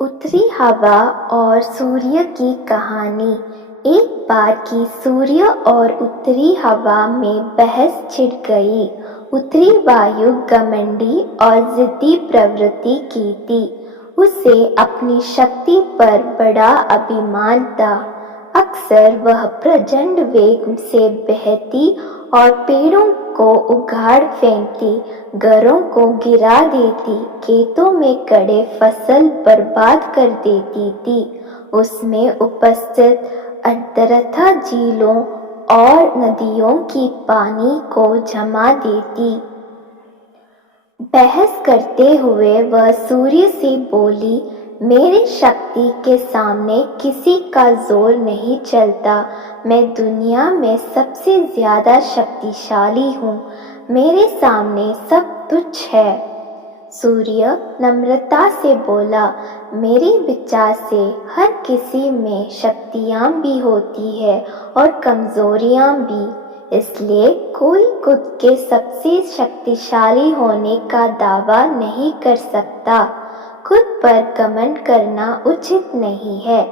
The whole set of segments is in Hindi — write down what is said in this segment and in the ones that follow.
उत्तरी हवा और सूर्य की कहानी। एक बार की सूर्य और उत्तरी हवा में बहस छिड़ गई। उत्तरी वायु घमंडी और जिद्दी प्रवृत्ति की थी। उसे अपनी शक्ति पर बड़ा अभिमान था। अक्सर वह प्रचंड वेग से बहती और पेड़ों को उखाड़ फेंकती, घरों को गिरा देती, खेतों में खड़े फसल बर्बाद कर देती थी। उसमें उपस्थित अथरथा झीलों और नदियों की पानी को जमा देती। बहस करते हुए वह सूर्य से बोली, मेरी शक्ति के सामने किसी का जोर नहीं चलता। मैं दुनिया में सबसे ज्यादा शक्तिशाली हूँ। मेरे सामने सब तुच्छ है। सूर्य नम्रता से बोला, मेरे विचार से हर किसी में शक्तियाँ भी होती है और कमजोरियाँ भी। इसलिए कोई खुद के सबसे शक्तिशाली होने का दावा नहीं कर सकता। खुद पर घमंड करना उचित नहीं है।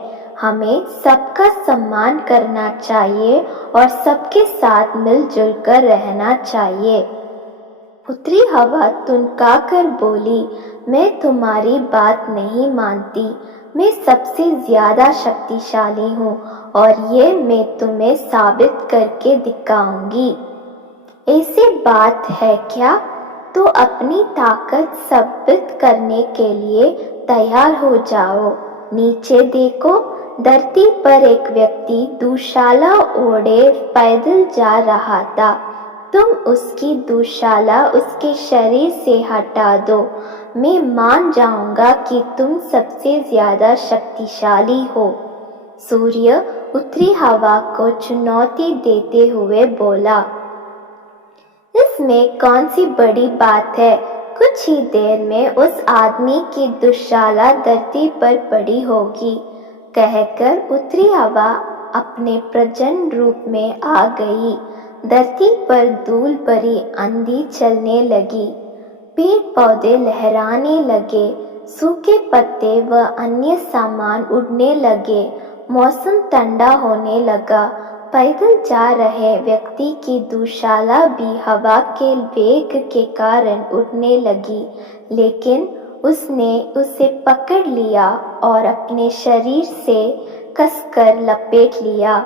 हमें सबका सम्मान करना चाहिए और सबके साथ मिलजुल कर रहना चाहिए। उत्तरी हवा तुनकाकर बोली, मैं तुम्हारी बात नहीं मानती। मैं सबसे ज्यादा शक्तिशाली हूँ और ये मैं तुम्हें साबित करके दिखाऊंगी। ऐसी बात है क्या? तो अपनी ताकत साबित करने के लिए तैयार हो जाओ। नीचे देखो, धरती पर एक व्यक्ति दुशाला ओढ़े पैदल जा रहा था। तुम उसकी दुशाला उसके शरीर से हटा दो, मैं मान जाऊंगा कि तुम सबसे ज्यादा शक्तिशाली हो। सूर्य उत्तरी हवा को चुनौती देते हुए बोला, इसमें कौन सी बड़ी बात है? कुछ ही देर में उस आदमी की दुशाला धरती पर पड़ी होगी। कहकर उत्तरी हवा अपने प्रचंड रूप में आ गई। धरती पर धूल भरी आंधी चलने लगी। पेड़ पौधे लहराने लगे। सूखे पत्ते व अन्य सामान उड़ने लगे। मौसम ठंडा होने लगा। पैदल जा रहे व्यक्ति की दुशाला भी हवा के वेग के कारण उड़ने लगी, लेकिन उसने उसे पकड़ लिया और अपने शरीर से कसकर लपेट लिया।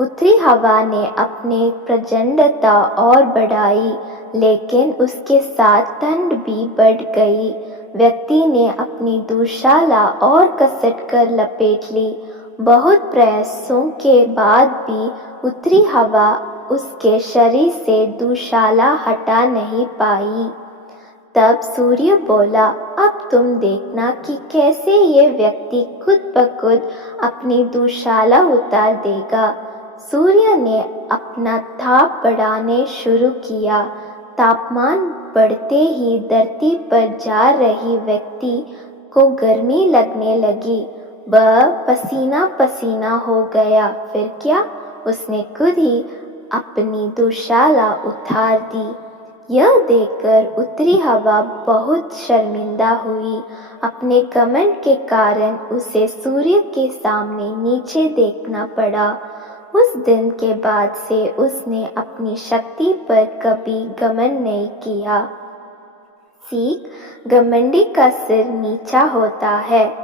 उत्तरी हवा ने अपनी प्रचंडता और बढ़ाई, लेकिन उसके साथ ठंड भी बढ़ गई। व्यक्ति ने अपनी दुशाला और कसट कर लपेट ली। बहुत प्रयासों के बाद भी उत्तरी हवा उसके शरीर से दुशाला हटा नहीं पाई। तब सूर्य बोला, अब तुम देखना कि कैसे ये व्यक्ति खुद ब खुद अपनी दुशाला उतार देगा। सूर्य ने अपना ताप बढ़ाने शुरू किया। तापमान बढ़ते ही धरती पर जा रही व्यक्ति को गर्मी लगने लगी। वह पसीना पसीना हो गया। फिर क्या, उसने खुद ही अपनी दुशाला उतार दी। यह देखकर उत्तरी हवा बहुत शर्मिंदा हुई। अपने घमंड के कारण उसे सूर्य के सामने नीचे देखना पड़ा। उस दिन के बाद से उसने अपनी शक्ति पर कभी घमंड नहीं किया। सीख, घमंडी का सिर नीचा होता है।